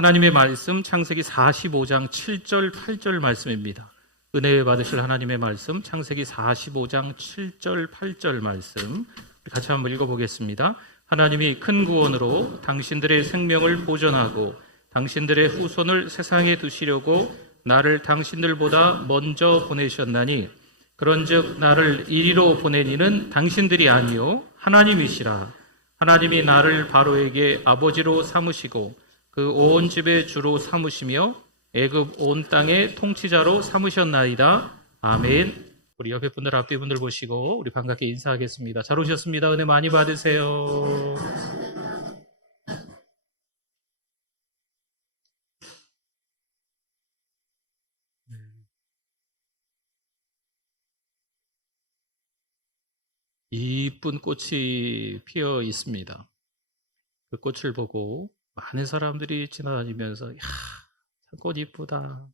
하나님의 말씀 창세기 45장 7절 8절 말씀입니다. 은혜 받으실 하나님의 말씀 창세기 45장 7절 8절 말씀 같이 한번 읽어보겠습니다. 하나님이 큰 구원으로 당신들의 생명을 보존하고 당신들의 후손을 세상에 두시려고 나를 당신들보다 먼저 보내셨나니 그런즉 나를 이리로 보낸 이는 당신들이 아니요 하나님이시라. 하나님이 나를 바로에게 아버지로 삼으시고 그 온 집의 주로 삼으시며 애굽 온 땅의 통치자로 삼으셨나이다. 아멘. 우리 옆에 분들 앞뒤 분들 보시고 우리 반갑게 인사하겠습니다. 잘 오셨습니다. 은혜 많이 받으세요. 이쁜 꽃이 피어 있습니다. 그 꽃을 보고 많은 사람들이 지나다니면서 꽃 이쁘다.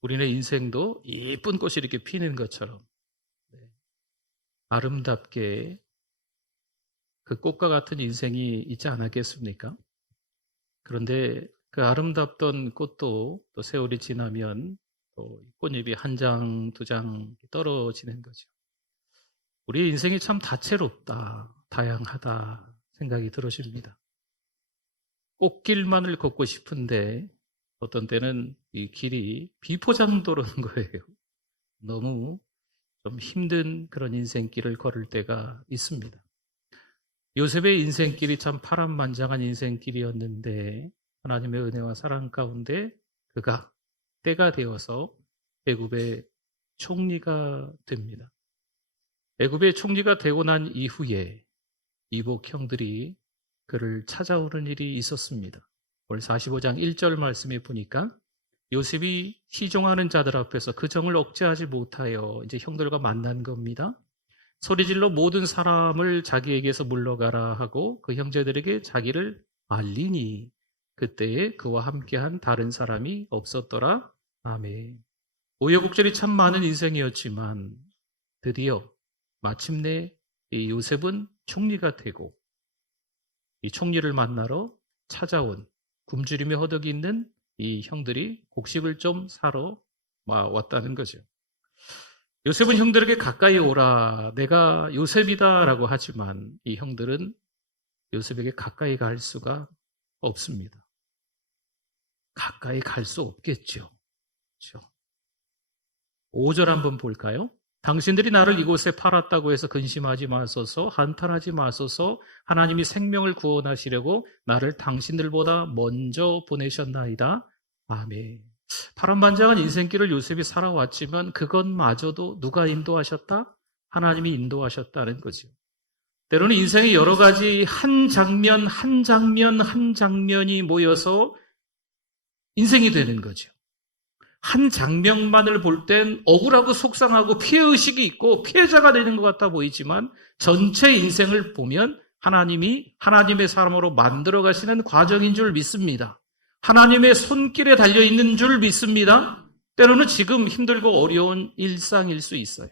우리네 인생도 이쁜 꽃이 이렇게 피는 것처럼 아름답게 그 꽃과 같은 인생이 있지 않았겠습니까? 그런데 그 아름답던 꽃도 또 세월이 지나면 또 꽃잎이 한 장, 두 장 떨어지는 거죠. 우리 인생이 참 다채롭다, 다양하다 생각이 들어집니다. 꽃길만을 걷고 싶은데 어떤 때는 이 길이 비포장도로는 거예요. 너무 좀 힘든 그런 인생길을 걸을 때가 있습니다. 요셉의 인생길이 참 파란만장한 인생길이었는데 하나님의 은혜와 사랑 가운데 그가 때가 되어서 애굽의 총리가 됩니다. 애굽의 총리가 되고 난 이후에 이복 형들이 그를 찾아오는 일이 있었습니다. 오늘 45장 1절 말씀에 보니까 요셉이 시종하는 자들 앞에서 그 정을 억제하지 못하여 이제 형들과 만난 겁니다. 소리질러 모든 사람을 자기에게서 물러가라 하고 그 형제들에게 자기를 알리니 그때에 그와 함께한 다른 사람이 없었더라. 아멘. 우여곡절이 참 많은 인생이었지만 드디어 마침내 이 요셉은 총리가 되고 이 총리를 만나러 찾아온 굶주리며 허덕이 있는 이 형들이 곡식을 좀 사러 왔다는 거죠. 요셉은 형들에게 가까이 오라, 내가 요셉이다 라고 하지만 이 형들은 요셉에게 가까이 갈 수가 없습니다. 가까이 갈 수 없겠죠. 그렇죠? 5절 한번 볼까요? 당신들이 나를 이곳에 팔았다고 해서 근심하지 마소서, 한탄하지 마소서. 하나님이 생명을 구원하시려고 나를 당신들보다 먼저 보내셨나이다. 아멘. 파란만장한 인생길을 요셉이 살아왔지만 그것마저도 누가 인도하셨다? 하나님이 인도하셨다는 거죠. 때로는 인생의 여러 가지 한 장면, 한 장면, 한 장면이 모여서 인생이 되는 거죠. 한 장면만을 볼 땐 억울하고 속상하고 피해의식이 있고 피해자가 되는 것 같아 보이지만 전체 인생을 보면 하나님이 하나님의 사람으로 만들어 가시는 과정인 줄 믿습니다. 하나님의 손길에 달려있는 줄 믿습니다. 때로는 지금 힘들고 어려운 일상일 수 있어요.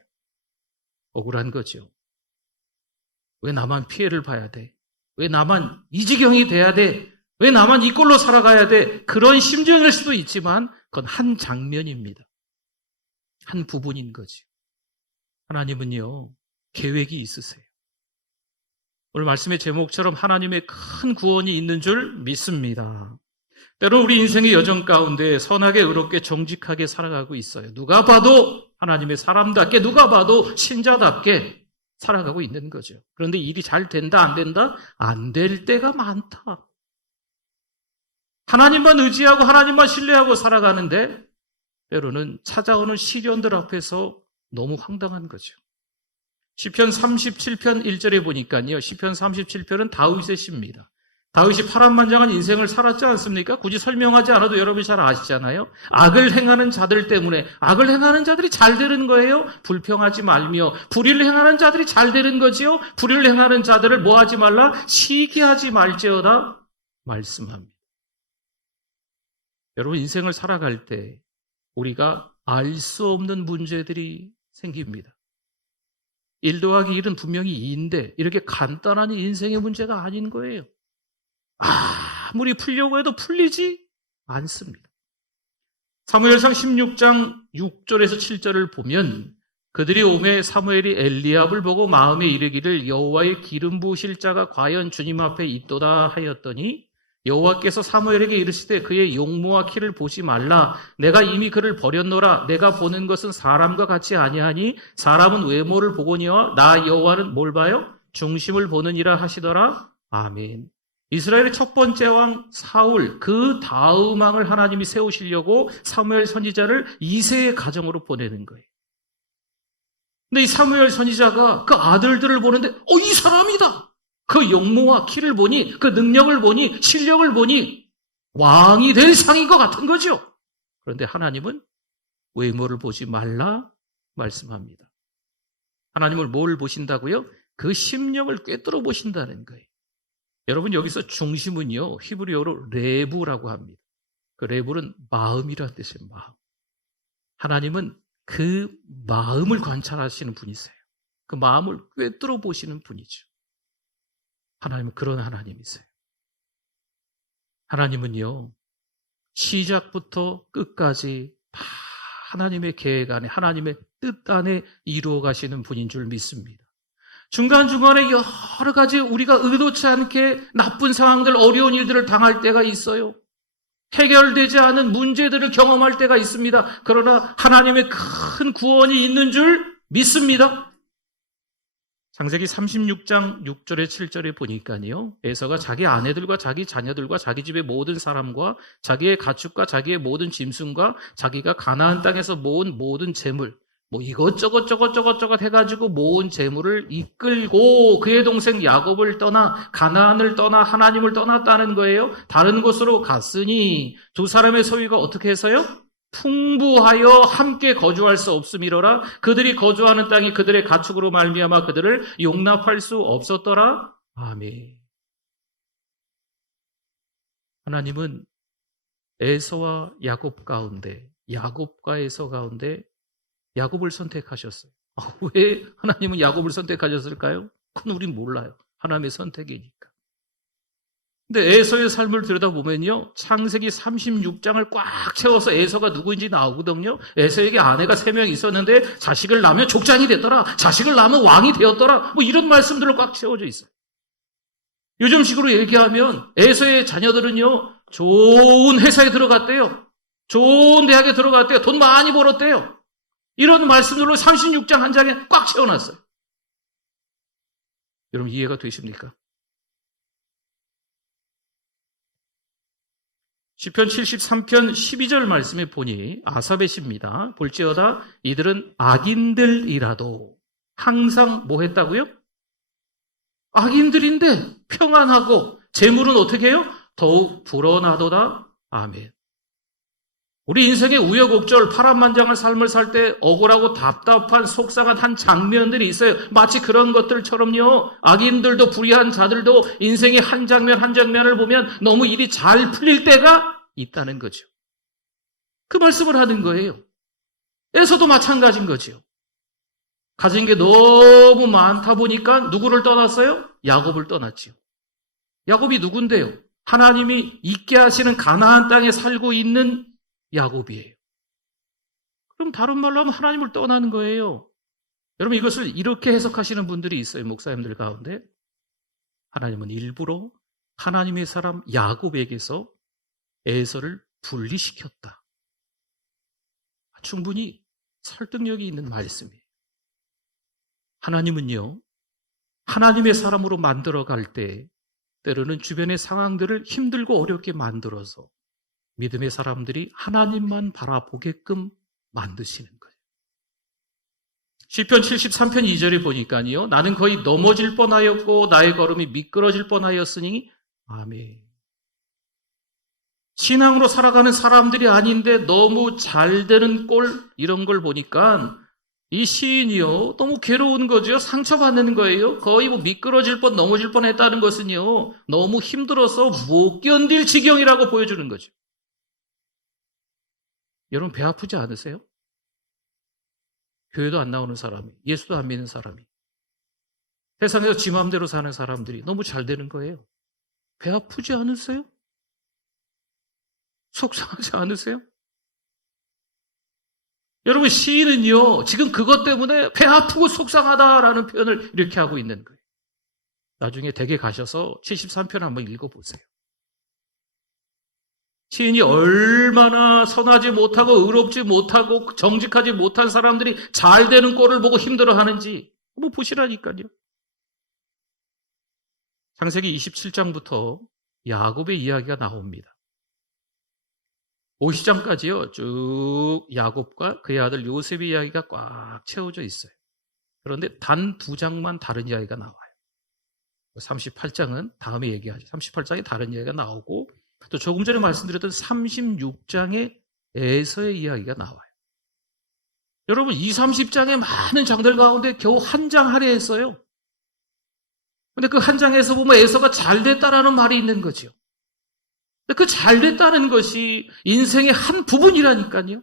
억울한 거죠. 왜 나만 피해를 봐야 돼? 왜 나만 이 지경이 돼야 돼? 왜 나만 이 꼴로 살아가야 돼? 그런 심정일 수도 있지만 그건 한 장면입니다. 한 부분인 거죠. 하나님은요, 계획이 있으세요. 오늘 말씀의 제목처럼 하나님의 큰 구원이 있는 줄 믿습니다. 때론 우리 인생의 여정 가운데 선하게 의롭게 정직하게 살아가고 있어요. 누가 봐도 하나님의 사람답게, 누가 봐도 신자답게 살아가고 있는 거죠. 그런데 일이 잘 된다, 안 된다? 안 될 때가 많다. 하나님만 의지하고 하나님만 신뢰하고 살아가는데 때로는 찾아오는 시련들 앞에서 너무 황당한 거죠. 시편 37편 1절에 보니까요. 시편 37편은 다윗의 시입니다. 다윗이 파란만장한 인생을 살았지 않습니까? 굳이 설명하지 않아도 여러분이 잘 아시잖아요. 악을 행하는 자들 때문에 악을 행하는 자들이 잘 되는 거예요. 불평하지 말며 불의를 행하는 자들이 잘 되는 거지요. 불의를 행하는 자들을 뭐하지 말라? 시기하지 말지어다 말씀합니다. 여러분 인생을 살아갈 때 우리가 알 수 없는 문제들이 생깁니다. 1 더하기 1은 분명히 2인데 이렇게 간단한 인생의 문제가 아닌 거예요. 아무리 풀려고 해도 풀리지 않습니다. 사무엘상 16장 6절에서 7절을 보면 그들이 오매 사무엘이 엘리압을 보고 마음에 이르기를 여호와의 기름 부으실 자가 과연 주님 앞에 있도다 하였더니 여호와께서 사무엘에게 이르시되 그의 용모와 키를 보지 말라. 내가 이미 그를 버렸노라. 내가 보는 것은 사람과 같이 아니하니 사람은 외모를 보거니와 나 여호와는 뭘 봐요? 중심을 보느니라 하시더라. 아멘. 이스라엘의 첫 번째 왕 사울, 그 다음 왕을 하나님이 세우시려고 사무엘 선지자를 이새의 가정으로 보내는 거예요. 근데 이 사무엘 선지자가 그 아들들을 보는데 이 사람이다. 그 용모와 키를 보니, 그 능력을 보니, 실력을 보니 왕이 될 상인 것 같은 거죠. 그런데 하나님은 외모를 보지 말라 말씀합니다. 하나님을 뭘 보신다고요? 그 심령을 꿰뚫어 보신다는 거예요. 여러분, 여기서 중심은요, 히브리어로 레부라고 합니다. 그 레부는 마음이라는 뜻이에요. 마음. 하나님은 그 마음을 관찰하시는 분이세요. 그 마음을 꿰뚫어 보시는 분이죠. 하나님은 그런 하나님이세요. 하나님은요, 시작부터 끝까지 다 하나님의 계획 안에, 하나님의 뜻 안에 이루어 가시는 분인 줄 믿습니다. 중간중간에 여러 가지 우리가 의도치 않게 나쁜 상황들, 어려운 일들을 당할 때가 있어요. 해결되지 않은 문제들을 경험할 때가 있습니다. 그러나 하나님의 큰 구원이 있는 줄 믿습니다. 창세기 36장 6절에 7절에 보니까요, 에서가 자기 아내들과 자기 자녀들과 자기 집의 모든 사람과 자기의 가축과 자기의 모든 짐승과 자기가 가나안 땅에서 모은 모든 재물, 이것저것 해가지고 모은 재물을 이끌고 그의 동생 야곱을 떠나 가나안을 떠나 하나님을 떠났다는 거예요. 다른 곳으로 갔으니 두 사람의 소유가 어떻게 해서요? 풍부하여 함께 거주할 수 없음이로라. 그들이 거주하는 땅이 그들의 가축으로 말미암아 그들을 용납할 수 없었더라. 아멘. 하나님은 에서와 야곱 가운데, 야곱과 에서 가운데 야곱을 선택하셨어요. 왜 하나님은 야곱을 선택하셨을까요? 그건 우린 몰라요. 하나님의 선택이니까. 근데 에서의 삶을 들여다보면요, 창세기 36장을 꽉 채워서 에서가 누구인지 나오거든요. 에서에게 아내가 3명 있었는데 자식을 낳으면 족장이 됐더라, 자식을 낳으면 왕이 되었더라, 이런 말씀들로 꽉 채워져 있어요. 요즘식으로 얘기하면 에서의 자녀들은요, 좋은 회사에 들어갔대요. 좋은 대학에 들어갔대요. 돈 많이 벌었대요. 이런 말씀들로 36장 한 장에 꽉 채워놨어요. 여러분, 이해가 되십니까? 시편 73편 12절 말씀에 보니 아삽의 시입니다. 볼지어다 이들은 악인들이라도 항상 뭐 했다고요? 악인들인데 평안하고 재물은 어떻게 해요? 더욱 불어나도다. 아멘. 우리 인생의 우여곡절, 파란만장한 삶을 살 때 억울하고 답답한 속상한 한 장면들이 있어요. 마치 그런 것들처럼요, 악인들도 불의한 자들도 인생의 한 장면 한 장면을 보면 너무 일이 잘 풀릴 때가 있다는 거죠. 그 말씀을 하는 거예요. 에서도 마찬가지인 거죠. 가진 게 너무 많다 보니까 누구를 떠났어요? 야곱을 떠났지요. 야곱이 누군데요? 하나님이 있게 하시는 가나안 땅에 살고 있는 야곱이에요. 그럼 다른 말로 하면 하나님을 떠나는 거예요. 여러분, 이것을 이렇게 해석하시는 분들이 있어요. 목사님들 가운데. 하나님은 일부러 하나님의 사람 야곱에게서 에서를 분리시켰다. 충분히 설득력이 있는 말씀이에요. 하나님은요, 하나님의 사람으로 만들어갈 때 때로는 주변의 상황들을 힘들고 어렵게 만들어서 믿음의 사람들이 하나님만 바라보게끔 만드시는 거예요. 시편 73편 2절에 보니까요, 나는 거의 넘어질 뻔하였고 나의 걸음이 미끄러질 뻔하였으니 아멘. 신앙으로 살아가는 사람들이 아닌데 너무 잘 되는 꼴, 이런 걸 보니까 이 시인이요, 너무 괴로운 거죠. 상처받는 거예요. 거의 미끄러질 뻔, 넘어질 뻔 했다는 것은요, 너무 힘들어서 못 견딜 지경이라고 보여주는 거죠. 여러분, 배 아프지 않으세요? 교회도 안 나오는 사람이, 예수도 안 믿는 사람이, 세상에서 지 마음대로 사는 사람들이 너무 잘 되는 거예요. 배 아프지 않으세요? 속상하지 않으세요? 여러분, 시인은요, 지금 그것 때문에 배 아프고 속상하다라는 표현을 이렇게 하고 있는 거예요. 나중에 댁에 가셔서 73편 한번 읽어보세요. 시인이 얼마나 선하지 못하고 의롭지 못하고 정직하지 못한 사람들이 잘 되는 꼴을 보고 힘들어하는지 한번 보시라니까요. 창세기 27장부터 야곱의 이야기가 나옵니다. 50장까지요. 쭉 야곱과 그의 아들 요셉의 이야기가 꽉 채워져 있어요. 그런데 단 2장만 다른 이야기가 나와요. 38장은 다음에 얘기하죠. 38장에 다른 이야기가 나오고 또 조금 전에 말씀드렸던 36장에 에서의 이야기가 나와요. 여러분, 30장의 많은 장들 가운데 겨우 한 장 할애했어요. 근데 그 한 장에서 보면 에서가 잘 됐다라는 말이 있는 거죠. 그 잘 됐다는 것이 인생의 한 부분이라니까요.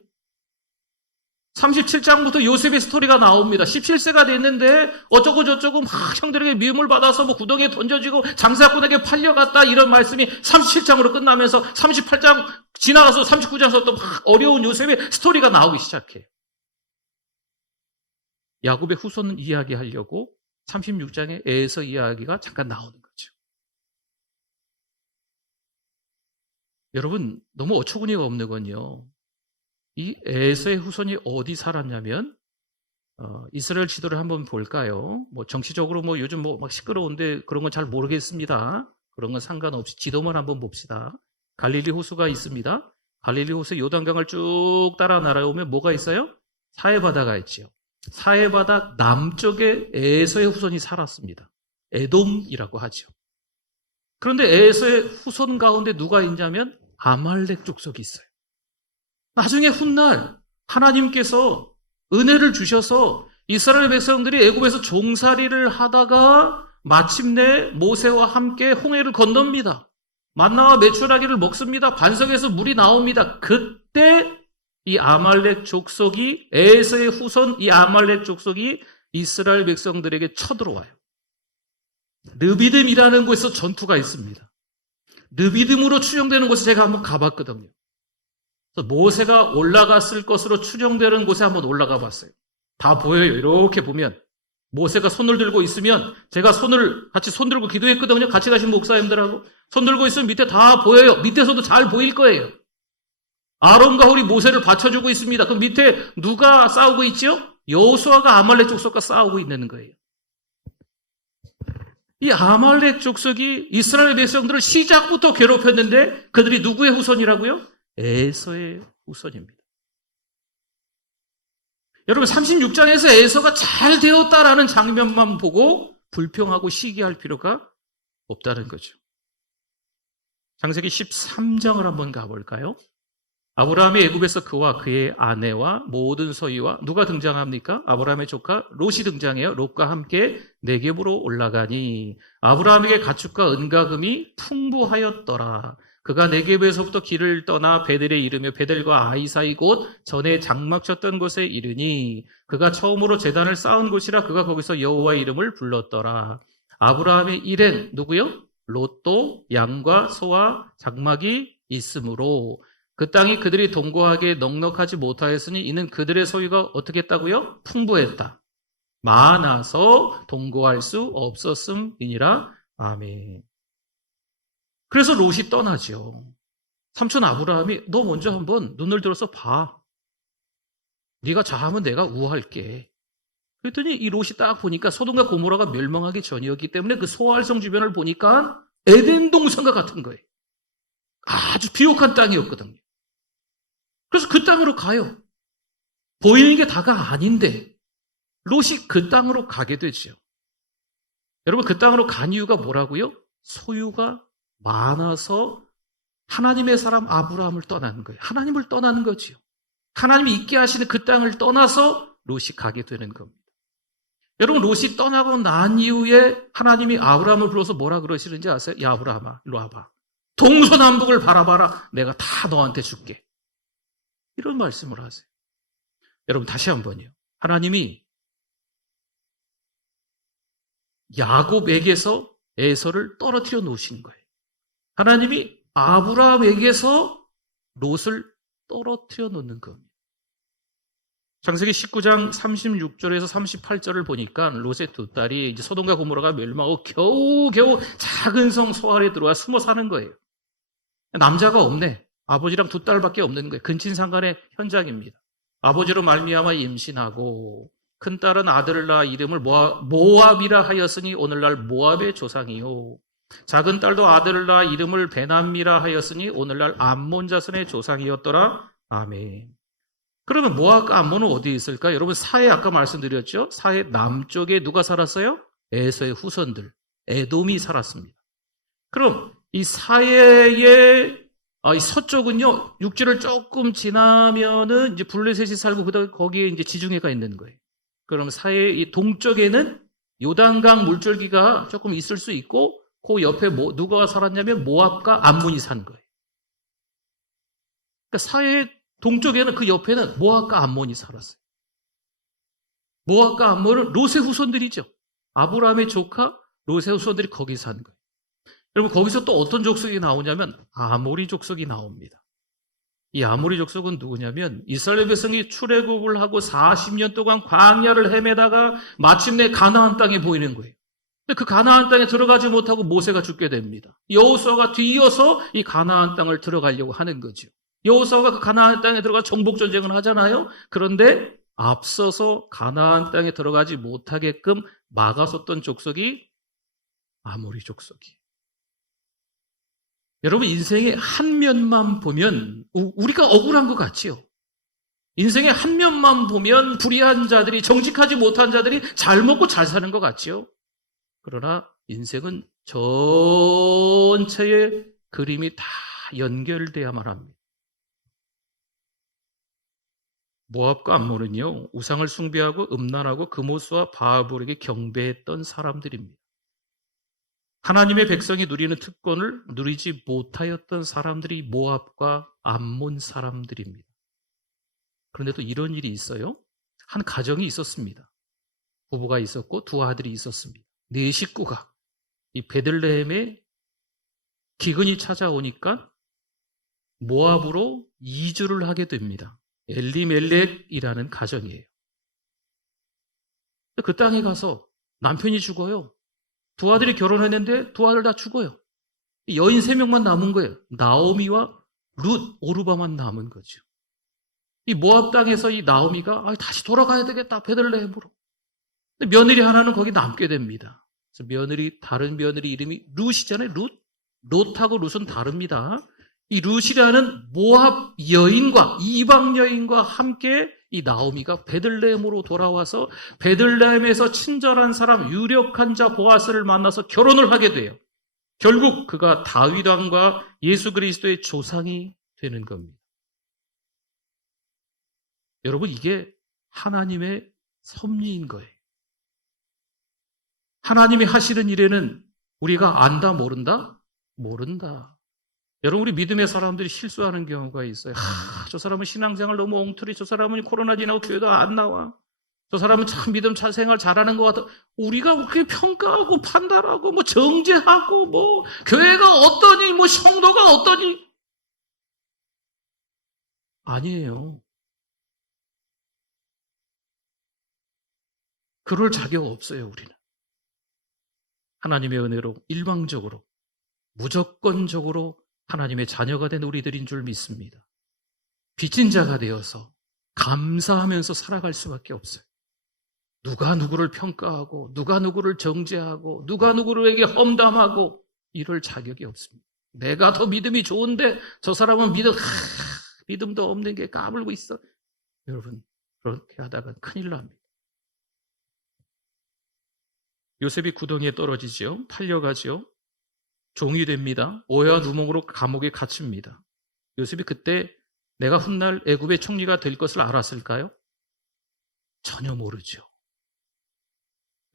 37장부터 요셉의 스토리가 나옵니다. 17세가 됐는데 어쩌고 저쩌고 막 형들에게 미움을 받아서 뭐 구덩이에 던져지고 장사꾼에게 팔려갔다 이런 말씀이 37장으로 끝나면서 38장 지나가서 39장에서 또 막 어려운 요셉의 스토리가 나오기 시작해요. 야곱의 후손 이야기하려고 36장의 에서 이야기가 잠깐 나오는 거죠. 여러분, 너무 어처구니가 없는 건요. 이 에서의 후손이 어디 살았냐면 이스라엘 지도를 한번 볼까요? 뭐 정치적으로 뭐 요즘 뭐 막 시끄러운데 그런 건 잘 모르겠습니다. 그런 건 상관없이 지도만 한번 봅시다. 갈릴리 호수가 있습니다. 갈릴리 호수 요단강을 쭉 따라 날아오면 뭐가 있어요? 사해바다가 있지요. 사해바다 남쪽에 에서의 후손이 살았습니다. 에돔이라고 하죠. 그런데 에서의 후손 가운데 누가 있냐면 아말렉 족속이 있어요. 나중에 훗날 하나님께서 은혜를 주셔서 이스라엘 백성들이 애굽에서 종살이를 하다가 마침내 모세와 함께 홍해를 건넙니다. 만나와 메추라기를 먹습니다. 반석에서 물이 나옵니다. 그때 이 아말렉 족속이 에서의 후손 이 아말렉 족속이 이스라엘 백성들에게 쳐들어와요. 르비딤이라는 곳에서 전투가 있습니다. 르비딤으로 추정되는 곳에 제가 한번 가봤거든요. 그래서 모세가 올라갔을 것으로 추정되는 곳에 한번 올라가 봤어요. 다 보여요. 이렇게 보면 모세가 손을 들고 있으면 제가 같이 손 들고 기도했거든요. 같이 가신 목사님들하고 손 들고 있으면 밑에 다 보여요. 밑에서도 잘 보일 거예요. 아론과 홀이 모세를 받쳐주고 있습니다. 그 밑에 누가 싸우고 있죠? 여호수아가 아말렉 족속과 싸우고 있는 거예요. 이 아말렉 족속이 이스라엘 백성들을 시작부터 괴롭혔는데 그들이 누구의 후손이라고요? 에서의 후손입니다. 여러분 36장에서 에서가 잘 되었다라는 장면만 보고 불평하고 시기할 필요가 없다는 거죠. 창세기 13장을 한번 가볼까요? 아브라함이 애굽에서 그와 그의 아내와 모든 서유와 누가 등장합니까? 아브라함의 조카 롯이 등장해요. 롯과 함께 네겝으로 올라가니 아브라함에게 가축과 은과 금이 풍부하였더라. 그가 네겝에서부터 길을 떠나 베델에 이르며 베델과 아이 사이 곧 전에 장막 쳤던 곳에 이르니 그가 처음으로 제단을 쌓은 곳이라 그가 거기서 여호와의 이름을 불렀더라. 아브라함의 일행 누구요? 롯도 양과 소와 장막이 있으므로 그 땅이 그들이 동거하게 넉넉하지 못하였으니 이는 그들의 소유가 어떻게 했다고요? 풍부했다. 많아서 동거할 수 없었음이니라. 아멘. 그래서 롯이 떠나죠. 삼촌 아브라함이 너 먼저 한번 눈을 들어서 봐. 네가 좌하면 내가 우할게. 그랬더니 이 롯이 딱 보니까 소돔과 고모라가 멸망하기 전이었기 때문에 그 소알성 주변을 보니까 에덴 동산과 같은 거예요. 아주 비옥한 땅이었거든요. 그래서 그 땅으로 가요. 보이는 게 다가 아닌데 롯이 그 땅으로 가게 되죠. 여러분 그 땅으로 간 이유가 뭐라고요? 소유가 많아서 하나님의 사람 아브라함을 떠나는 거예요. 하나님을 떠나는 거지요. 하나님이 있게 하시는 그 땅을 떠나서 롯이 가게 되는 겁니다. 여러분 롯이 떠나고 난 이후에 하나님이 아브라함을 불러서 뭐라 그러시는지 아세요? 야 아브라함아 일로 와봐. 동서남북을 바라봐라. 내가 다 너한테 줄게. 이런 말씀을 하세요. 여러분 다시 한번요. 하나님이 야곱에게서 에서를 떨어뜨려 놓으신 거예요. 하나님이 아브라함에게서 롯을 떨어뜨려 놓는 겁니다. 창세기 19장 36절에서 38절을 보니까 롯의 두 딸이 이제 소돔과 고모라가 멸망하고 겨우겨우 작은 성 소알에 들어와 숨어 사는 거예요. 남자가 없네. 아버지랑 두 딸밖에 없는 거예요. 근친상간의 현장입니다. 아버지로 말미암아 임신하고 큰 딸은 아들을 낳아 이름을 모압이라 하였으니 오늘날 모압의 조상이요. 작은 딸도 아들을 낳아 이름을 베남미라 하였으니 오늘날 암몬 자손의 조상이었더라. 아멘. 그러면 모압과 암몬은 어디에 있을까? 여러분 사해 아까 말씀드렸죠? 사해 남쪽에 누가 살았어요? 에서의 후손들, 에돔이 살았습니다. 그럼 이 사해의 이 서쪽은요, 육지를 조금 지나면은 이제 블레셋이 살고 그다음 거기에 이제 지중해가 있는 거예요. 그럼 사해 이 동쪽에는 요단강 물줄기가 조금 있을 수 있고 그 옆에 누가 살았냐면 모압과 암몬이 산 거예요. 그러니까 사해 동쪽에는 그 옆에는 모압과 암몬이 살았어요. 모압과 암몬은 롯의 후손들이죠. 아브라함의 조카 롯의 후손들이 거기 산 거예요. 여러분 거기서 또 어떤 족속이 나오냐면 아모리 족속이 나옵니다. 이 아모리 족속은 누구냐면 이스라엘 백성이 출애굽을 하고 40년 동안 광야를 헤매다가 마침내 가나안 땅에 보이는 거예요. 근데 그 가나안 땅에 들어가지 못하고 모세가 죽게 됩니다. 여호수아가 뒤이어서 이 가나안 땅을 들어가려고 하는 거죠. 여호수아가 그 가나안 땅에 들어가 정복 전쟁을 하잖아요. 그런데 앞서서 가나안 땅에 들어가지 못하게끔 막아섰던 족속이 아모리 족속이에요. 여러분 인생의 한 면만 보면 우리가 억울한 것 같지요. 인생의 한 면만 보면 불의한 자들이, 정직하지 못한 자들이 잘 먹고 잘 사는 것 같지요. 그러나 인생은 전체의 그림이 다 연결돼야만 합니다. 모압과 암몬은요, 우상을 숭배하고 음란하고 그모스와 바알에게 경배했던 사람들입니다. 하나님의 백성이 누리는 특권을 누리지 못하였던 사람들이 모압과 암몬 사람들입니다. 그런데 또 이런 일이 있어요. 한 가정이 있었습니다. 부부가 있었고 두 아들이 있었습니다. 네 식구가 이 베들레헴에 기근이 찾아오니까 모압으로 이주를 하게 됩니다. 엘리멜렉이라는 가정이에요. 그 땅에 가서 남편이 죽어요. 두 아들이 결혼했는데 두 아들 다 죽어요. 여인 3명만 남은 거예요. 나오미와 룻, 오르바만 남은 거죠. 이 모압 땅에서 이 나오미가 다시 돌아가야 되겠다, 베들레헴으로. 며느리 하나는 거기 남게 됩니다. 그래서 다른 며느리 이름이 룻이잖아요. 롯하고 룻은 다릅니다. 이 룻이라는 모압 여인과 이방 여인과 함께 이 나오미가 베들레헴으로 돌아와서 베들레헴에서 친절한 사람, 유력한 자 보아스를 만나서 결혼을 하게 돼요. 결국 그가 다윗 왕과 예수 그리스도의 조상이 되는 겁니다. 여러분 이게 하나님의 섭리인 거예요. 하나님이 하시는 일에는 우리가 안다 모른다? 모른다. 여러분 우리 믿음의 사람들이 실수하는 경우가 있어요. 저 사람은 신앙생활 너무 엉터리, 저 사람은 코로나 지나고 교회도 안 나와, 저 사람은 참 믿음 생활 잘하는 것 같아. 우리가 그렇게 평가하고 판단하고 정죄하고 교회가 어떠니 성도가 어떠니, 아니에요. 그럴 자격 없어요. 우리는 하나님의 은혜로 일방적으로 무조건적으로 하나님의 자녀가 된 우리들인 줄 믿습니다. 빚진 자가 되어서 감사하면서 살아갈 수밖에 없어요. 누가 누구를 평가하고 누가 누구를 정죄하고 누가 누구에게 험담하고 이럴 자격이 없습니다. 내가 더 믿음이 좋은데 저 사람은 믿음도 없는 게 까불고 있어. 여러분 그렇게 하다가 큰일 납니다. 요셉이 구덩이에 떨어지지요. 팔려가지요. 종이 됩니다. 오해와 누몽으로 감옥에 갇힙니다. 요셉이 그때 내가 훗날 애굽의 총리가 될 것을 알았을까요? 전혀 모르죠.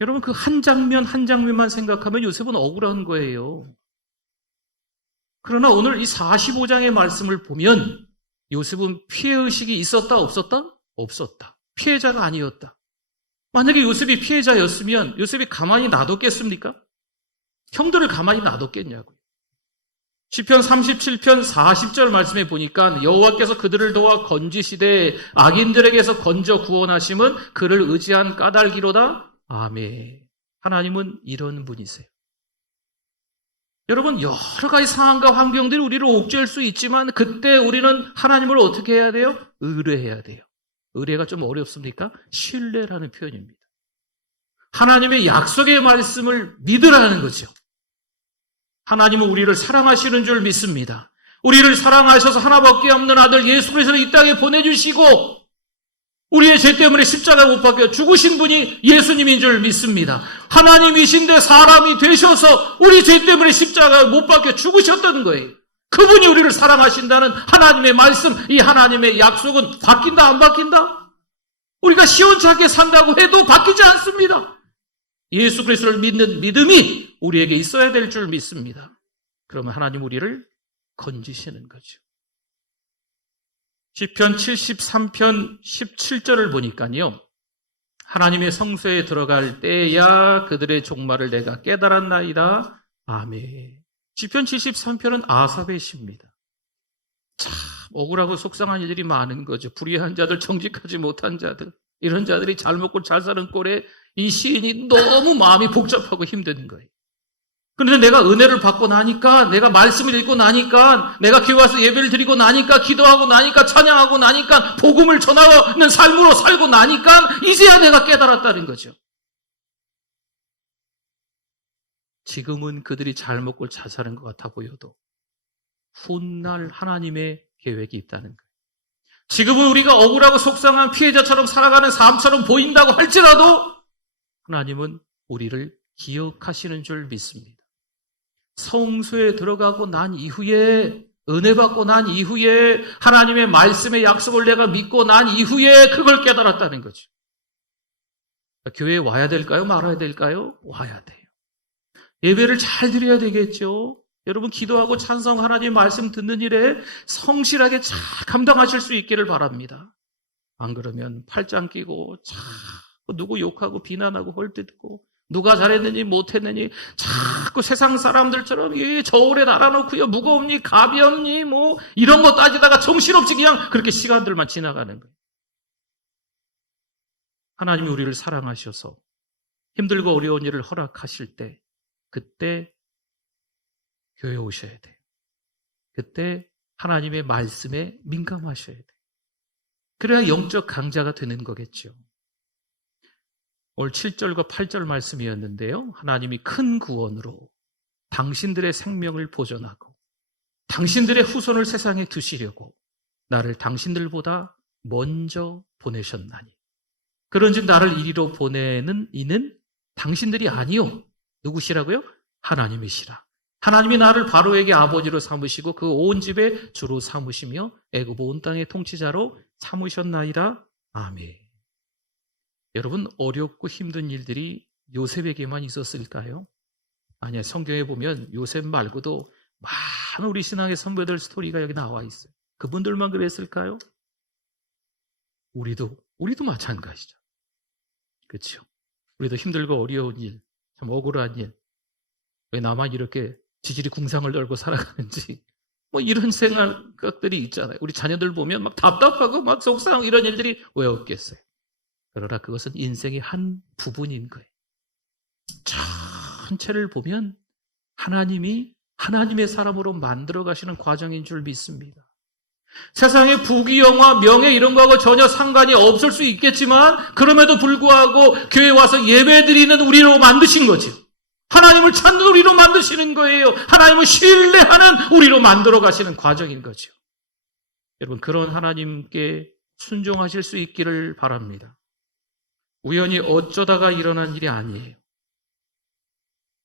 여러분 그 한 장면 한 장면만 생각하면 요셉은 억울한 거예요. 그러나 오늘 이 45장의 말씀을 보면 요셉은 피해의식이 있었다 없었다? 없었다. 피해자가 아니었다. 만약에 요셉이 피해자였으면 요셉이 가만히 놔뒀겠습니까? 형들을 가만히 놔뒀겠냐고요. 시편 37편 40절 말씀에 보니까 여호와께서 그들을 도와 건지시되 악인들에게서 건져 구원하심은 그를 의지한 까닭이로다. 아멘. 하나님은 이런 분이세요. 여러분, 여러 가지 상황과 환경들이 우리를 옥죄할 수 있지만 그때 우리는 하나님을 어떻게 해야 돼요? 의뢰해야 돼요. 의뢰가 좀 어렵습니까? 신뢰라는 표현입니다. 하나님의 약속의 말씀을 믿으라는 거죠. 하나님은 우리를 사랑하시는 줄 믿습니다. 우리를 사랑하셔서 하나밖에 없는 아들 예수 그리스도를 이 땅에 보내주시고 우리의 죄 때문에 십자가에 못 박혀 죽으신 분이 예수님인 줄 믿습니다. 하나님이신데 사람이 되셔서 우리 죄 때문에 십자가에 못 박혀 죽으셨던 거예요. 그분이 우리를 사랑하신다는 하나님의 말씀, 이 하나님의 약속은 바뀐다 안 바뀐다? 우리가 시원찮게 산다고 해도 바뀌지 않습니다. 예수 그리스도를 믿는 믿음이 우리에게 있어야 될 줄 믿습니다. 그러면 하나님 우리를 건지시는 거죠. 시편 73편 17절을 보니까요. 하나님의 성소에 들어갈 때야 그들의 종말을 내가 깨달았나이다. 아멘. 시편 73편은 아삽의 시입니다. 참 억울하고 속상한 일들이 많은 거죠. 불의한 자들, 정직하지 못한 자들, 이런 자들이 잘 먹고 잘 사는 꼴에 이 시인이 너무 마음이 복잡하고 힘든 거예요. 그런데 내가 은혜를 받고 나니까, 내가 말씀을 읽고 나니까, 내가 교회 와서 예배를 드리고 나니까, 기도하고 나니까, 찬양하고 나니까, 복음을 전하는 삶으로 살고 나니까 이제야 내가 깨달았다는 거죠. 지금은 그들이 잘 먹고 잘 사는 것 같아 보여도 훗날 하나님의 계획이 있다는 거예요. 지금은 우리가 억울하고 속상한 피해자처럼 살아가는 삶처럼 보인다고 할지라도 하나님은 우리를 기억하시는 줄 믿습니다. 성소에 들어가고 난 이후에, 은혜 받고 난 이후에, 하나님의 말씀의 약속을 내가 믿고 난 이후에 그걸 깨달았다는 거죠. 교회에 와야 될까요? 말아야 될까요? 와야 돼요. 예배를 잘 드려야 되겠죠. 여러분 기도하고 찬송 하나님 말씀 듣는 일에 성실하게 잘 감당하실 수 있기를 바랍니다. 안 그러면 팔짱 끼고 자꾸 누구 욕하고 비난하고 헐뜯고 누가 잘했느니 못했느니 자꾸 세상 사람들처럼 저울에 달아놓고요 무거움니 가볍니 뭐 이런 거 따지다가 정신없이 그냥 그렇게 시간들만 지나가는 거예요. 하나님이 우리를 사랑하셔서 힘들고 어려운 일을 허락하실 때 그때 교회에 오셔야 돼요. 그때 하나님의 말씀에 민감하셔야 돼요. 그래야 영적 강자가 되는 거겠죠. 오늘 7절과 8절 말씀이었는데요. 하나님이 큰 구원으로 당신들의 생명을 보존하고 당신들의 후손을 세상에 두시려고 나를 당신들보다 먼저 보내셨나니. 그런즉 나를 이리로 보내는 이는 당신들이 아니요. 누구시라고요? 하나님이시라. 하나님이 나를 바로에게 아버지로 삼으시고 그 온 집에 주로 삼으시며 애굽 온 땅의 통치자로 삼으셨나이다. 아멘. 여러분 어렵고 힘든 일들이 요셉에게만 있었을까요? 아니야. 성경에 보면 요셉 말고도 많은 우리 신앙의 선배들 스토리가 여기 나와 있어요. 그분들만 그랬을까요? 우리도 마찬가지죠. 그렇죠? 우리도 힘들고 어려운 일, 참 억울한 일, 왜 나만 이렇게 지질이 궁상을 떨고 살아가는지 뭐 이런 생각들이 있잖아요. 우리 자녀들 보면 막 답답하고 막 속상 이런 일들이 왜 없겠어요? 그러나 그것은 인생의 한 부분인 거예요. 전체를 보면 하나님이 하나님의 사람으로 만들어 가시는 과정인 줄 믿습니다. 세상의 부귀영화, 명예 이런 거하고 전혀 상관이 없을 수 있겠지만 그럼에도 불구하고 교회에 와서 예배드리는 우리로 만드신 거죠. 하나님을 찾는 우리로 만드시는 거예요. 하나님을 신뢰하는 우리로 만들어 가시는 과정인 거죠. 여러분 그런 하나님께 순종하실 수 있기를 바랍니다. 우연히 어쩌다가 일어난 일이 아니에요.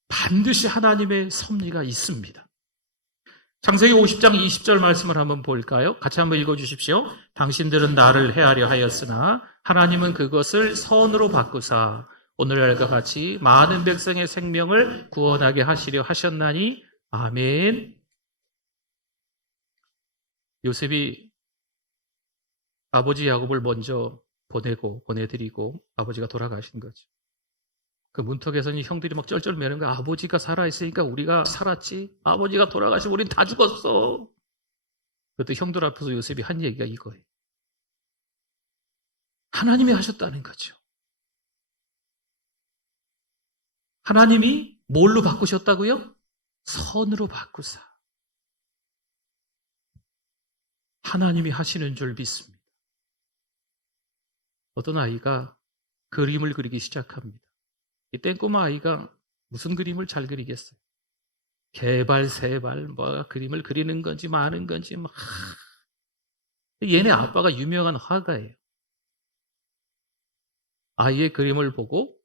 반드시 하나님의 섭리가 있습니다. 창세기 50장 20절 말씀을 한번 볼까요? 같이 한번 읽어주십시오. 당신들은 나를 해하려 하였으나 하나님은 그것을 선으로 바꾸사 오늘날과 같이 많은 백성의 생명을 구원하게 하시려 하셨나니 아멘. 요셉이 아버지 야곱을 먼저 보내드리고 아버지가 돌아가신 거죠. 그 문턱에서는 형들이 막 쩔쩔매는 거야. 아버지가 살아있으니까 우리가 살았지. 아버지가 돌아가시고 우린 다 죽었어. 그때 형들 앞에서 요셉이 한 얘기가 이거예요. 하나님이 하셨다는 거죠. 하나님이 뭘로 바꾸셨다고요? 선으로 바꾸사. 하나님이 하시는 줄 믿습니다. 어떤 아이가 그림을 그리기 시작합니다. 이 땡꼬마 아이가 무슨 그림을 잘 그리겠어요? 개발, 세발, 뭐 그림을 그리는 건지 마는 건지 막. 얘네 아빠가 유명한 화가예요. 아이의 그림을 보고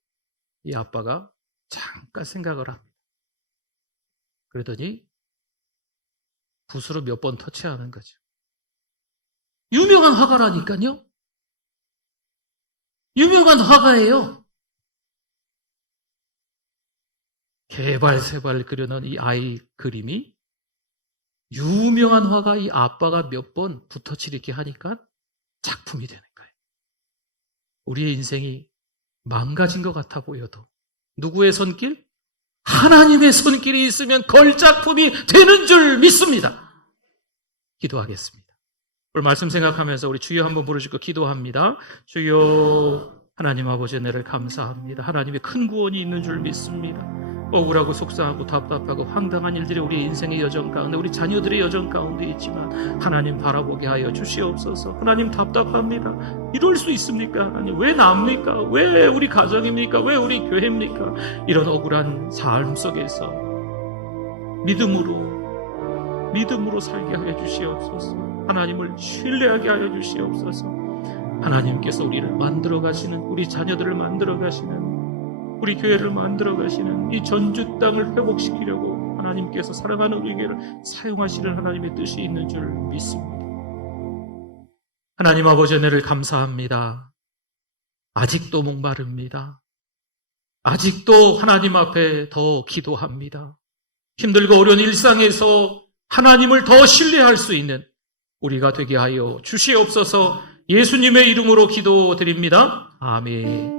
이 아빠가 잠깐 생각을 합니다. 그러더니 붓으로 몇 번 터치하는 거죠. 유명한 화가라니까요. 유명한 화가예요. 개발, 세발 그려놓은 이 아이 그림이 유명한 화가 이 아빠가 몇 번 붓터치를 이렇게 하니까 작품이 되는 거예요. 우리의 인생이 망가진 것 같아 보여도 누구의 손길? 하나님의 손길이 있으면 걸작품이 되는 줄 믿습니다. 기도하겠습니다. 오늘 말씀 생각하면서 우리 주여 한번 부르시고 기도합니다. 주여, 하나님 아버지 은혜를 감사합니다. 하나님의 큰 구원이 있는 줄 믿습니다. 억울하고 속상하고 답답하고 황당한 일들이 우리 인생의 여정 가운데, 우리 자녀들의 여정 가운데 있지만 하나님 바라보게 하여 주시옵소서. 하나님 답답합니다. 이럴 수 있습니까? 하나님 왜 납니까? 왜 우리 가정입니까? 왜 우리 교회입니까? 이런 억울한 삶 속에서 믿음으로 살게 하여 주시옵소서. 하나님을 신뢰하게 하여 주시옵소서. 하나님께서 우리를 만들어 가시는, 우리 자녀들을 만들어 가시는, 우리 교회를 만들어 가시는 이 전주 땅을 회복시키려고 하나님께서 사랑하는 우리에게를 사용하시는 하나님의 뜻이 있는 줄 믿습니다. 하나님 아버지 은혜를 감사합니다. 아직도 목마릅니다. 아직도 하나님 앞에 더 기도합니다. 힘들고 어려운 일상에서 하나님을 더 신뢰할 수 있는 우리가 되게 하여 주시옵소서. 예수님의 이름으로 기도드립니다. 아멘.